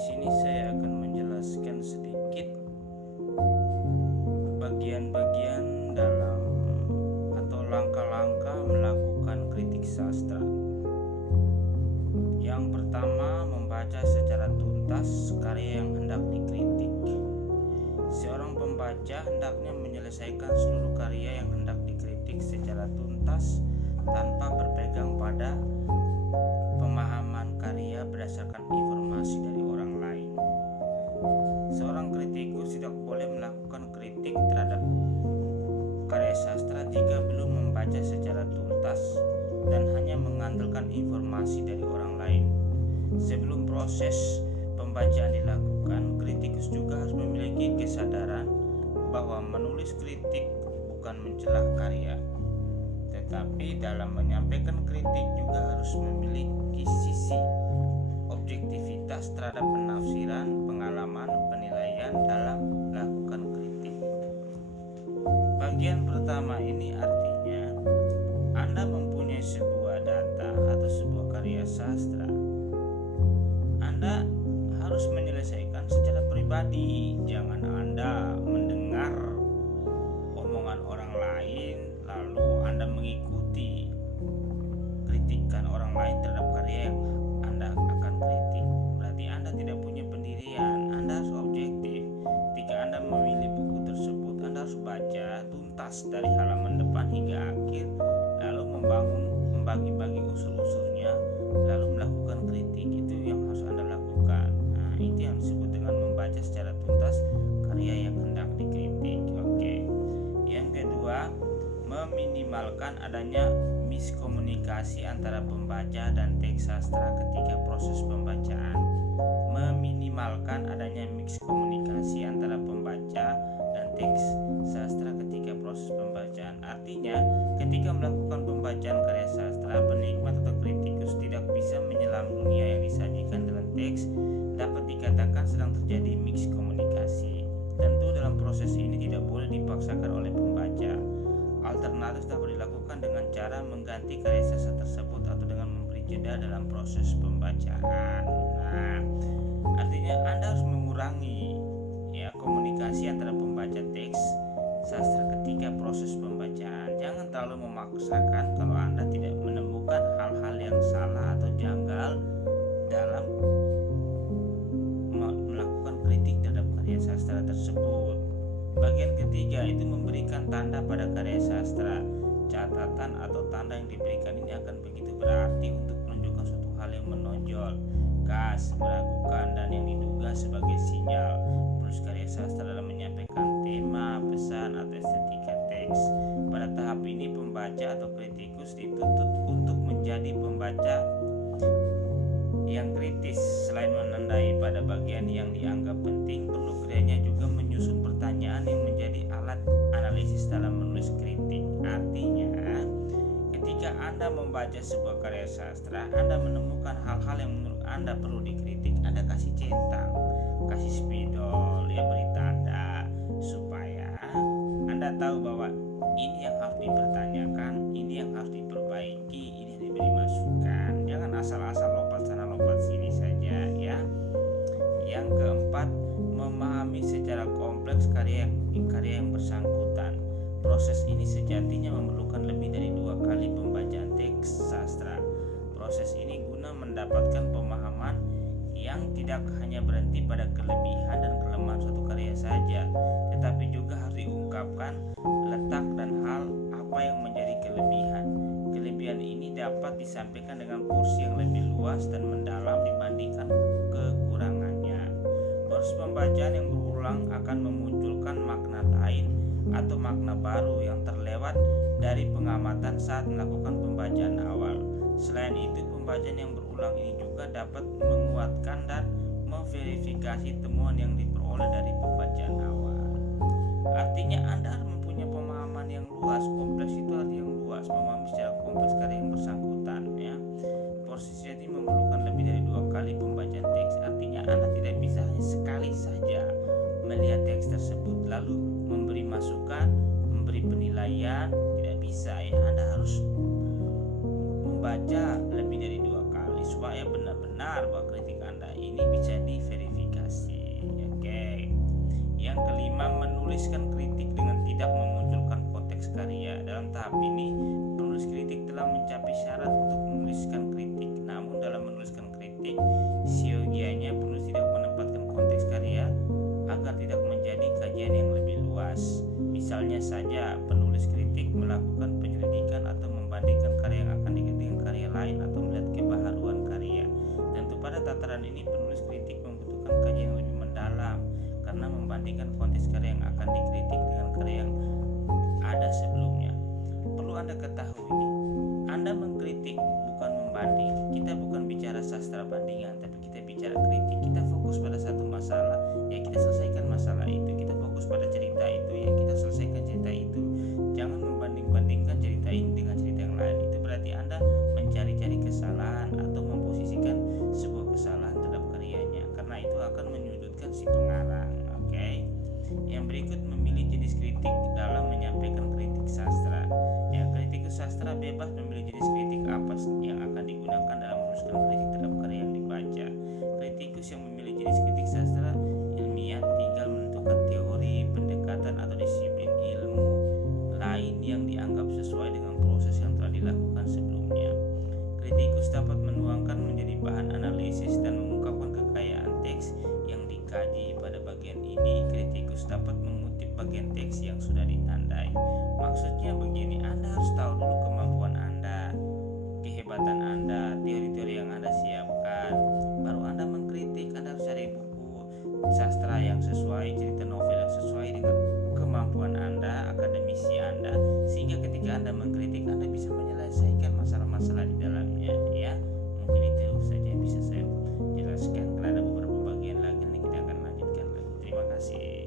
sini saya akan menjelaskan sedikit bagian-bagian dalam atau langkah-langkah melakukan kritik sastra. Yang pertama, membaca secara tuntas karya yang hendak dikritik. Seorang pembaca hendaknya menyelesaikan seluruh karya yang hendak dikritik secara tuntas tanpa berpegang pada pemahaman karya berdasarkan informasi dari orang lain. Seorang kritikus tidak boleh melakukan kritik terhadap karya sastra jika belum membaca secara tuntas dan hanya mengandalkan informasi dari orang lain. Sebelum proses pembacaan dilakukan, kritikus juga harus memiliki kesadaran bahwa menulis kritik bukan mencela karya, tetapi dalam menyampaikan kritik juga harus memiliki sisi objektivitas terhadap penafsiran, pengalaman, penilaian dalam melakukan kritik. Bagian pertama ini artinya Anda mempunyai sebuah data atau sebuah karya sastra. Anda harus menyelesaikan secara pribadi. Jangan Anda mendengar omongan orang lain lalu Anda mengikuti kritikan orang lain terhadap karya yang Anda akan kritik. Berarti Anda tidak punya pendirian. Anda harus objektif. Ketika Anda memilih buku tersebut, Anda harus baca tuntas dari halaman depan hingga akhir, lalu membagi-bagi unsur-unsurnya, lalu melakukan kritik. Itu yang harus Anda lakukan. Nah, itu yang disebut dengan membaca secara tuntas karya yang hendak dikritik. Oke. Yang kedua, meminimalkan adanya miskomunikasi antara pembaca dan teks sastra ketika proses pembacaan. Meminimalkan adanya miskomunikasi antara pembaca dan teks sastra ketika proses pembacaan. Artinya, ketika melakukan pembacaan karya sastra, penikmat atau kritikus tidak bisa menyelam dunia yang disajikan dalam teks. Dapat dikatakan sedang terjadi miskomunikasi. Tentu dalam proses ini tidak boleh dipaksakan oleh pembaca. Alternatif dapat dilakukan dengan cara mengganti karya sastra tersebut atau dengan memberi jeda dalam proses pembacaan. Nah, artinya Anda harus mengurangi komunikasi antara pembaca teks sastra ketika proses pembacaan. Jangan terlalu memaksakan kalau Anda tidak menemukan hal-hal yang salah atau janggal dalam melakukan kritik terhadap karya sastra tersebut. Bagian ketiga itu memberikan tanda pada karya sastra. Catatan atau tanda yang diberikan ini akan begitu berarti untuk menunjukkan suatu hal yang menonjol, khas, meragukan, dan yang diduga sebagai sinyal plus karya sastra dalam menyampaikan tema, pesan, atau estetika teks. Pada tahap ini pembaca atau kritikus dituntut untuk menjadi pembaca yang kritis. Selain menandai pada bagian yang dianggap penting, perlu kiranya juga menyusun pertanyaan yang menjadi alat analisis dalam menulis kritik. Artinya, ketika Anda membaca sebuah karya sastra, Anda menemukan hal-hal yang menurut Anda perlu dikritik, Anda kasih centang, kasih spidol, beri tanda supaya Anda tahu bahwa ini yang harus dipertanyakan, ini yang harus diperbaiki, ini yang diberi masukan. Jangan asal-asal lompat sana lompat sini saja ya. Yang keempat, memahami secara kompleks karya yang bersangkutan. Proses ini sejatinya memerlukan lebih dari 2 kali pembacaan teks sastra. Proses ini guna mendapatkan pemahaman yang tidak hanya berhenti pada kelebihan dan kelemahan suatu karya saja, tetapi juga harus diungkapkan letak dan hal apa yang menjadi kelebihan. Kelebihan ini dapat disampaikan dengan porsi yang lebih luas dan mendalam dibandingkan kekurangannya. Proses pembacaan yang berulang akan memunculkan makna lain atau makna baru yang terlewat dari pengamatan saat melakukan pembacaan awal. Selain itu, pembacaan yang berulang ini juga dapat menguatkan dan memverifikasi temuan yang diperoleh dari pembacaan awal. Artinya Anda harus mempunyai pemahaman yang luas. Kompleks itu arti yang luas, memahami secara kompleks karya yang bersangkutan ya. Proses ini memerlukan lebih dari 2 kali pembacaan teks. Artinya Anda tidak bisa hanya sekali saja melihat teks tersebut lalu memberi masukan, memberi penilaian. Tidak bisa ya. Anda harus membaca lebih dari 2 kali supaya benar-benar bahwa kritik Anda ini bisa diverifikasi Yang kelima, menuliskan kritik dengan tidak memunculkan konteks karya. Dalam tahap ini, penulis kritik telah mencapai syarat untuk menuliskan kritik. Namun dalam menuliskan kritik, siogianya penulis tidak menempatkan konteks karya agar tidak menjadi kajian yang lebih luas. Misalnya saja, penulis kritik melakukan penyelidikan atau membandingkan karya yang akan dikritik dengan karya lain atau melihat kebaharuan karya. Tentu pada tataran ini penulis kritik membutuhkan kajian yang lebih mendalam karena membandingkan konteks karya yang akan dikritik dengan karya yang ada sebelumnya. Perlu Anda ketahui, Anda mengkritik bukan membanding. Kita bukan bicara sastra bandingan, tapi kita bicara kritik. Kita fokus pada satu masalah, ya kita selesaikan masalah itu. Kita fokus pada cerita itu, ya kita selesaikan cerita itu. Jangan membanding-bandingkan cerita ini dengan cerita yang lain. Itu berarti Anda mencari-cari kesalahan atau memposisikan sebuah kesalahan terhadap karyanya, karena itu akan menyudutkan si pengarang. Oke. Yang berikut, memilih jenis kritik dalam menyampaikan kritik sastra. Ya, kritikus sastra bebas memilih jenis kritik apa yang akan digunakan dalam menuliskan kritik terhadap karya yang dibaca. Kritikus yang memilih jenis kritik sastra ilmiah tinggal menentukan teori, pendekatan atau disiplin ilmu lain yang dianggap sesuai dengan proses yang telah dilakukan sebelumnya. Kritikus dapat menuangkan menjadi bahan analisis dan mengungkapkan kekayaan teks yang dikaji. Pada bagian ini, kritikus dapat mengutip bagian teks yang sudah ditandai. Maksudnya begini, Anda harus tahu dulu kemampuan Anda, kehebatan Anda, teori-teori yang Anda siapkan. Baru Anda mengkritik. Anda harus cari buku sastra yang sesuai, cerita novel yang sesuai dengan kemampuan Anda, akademisi Anda, sehingga ketika Anda mengkritik, Anda bisa menyelesaikan masalah-masalah di dalamnya. Ya, mungkin itu saja yang bisa saya jelaskan. Karena ada beberapa bagian lagi, nanti kita akan lanjutkan lagi. Terima kasih.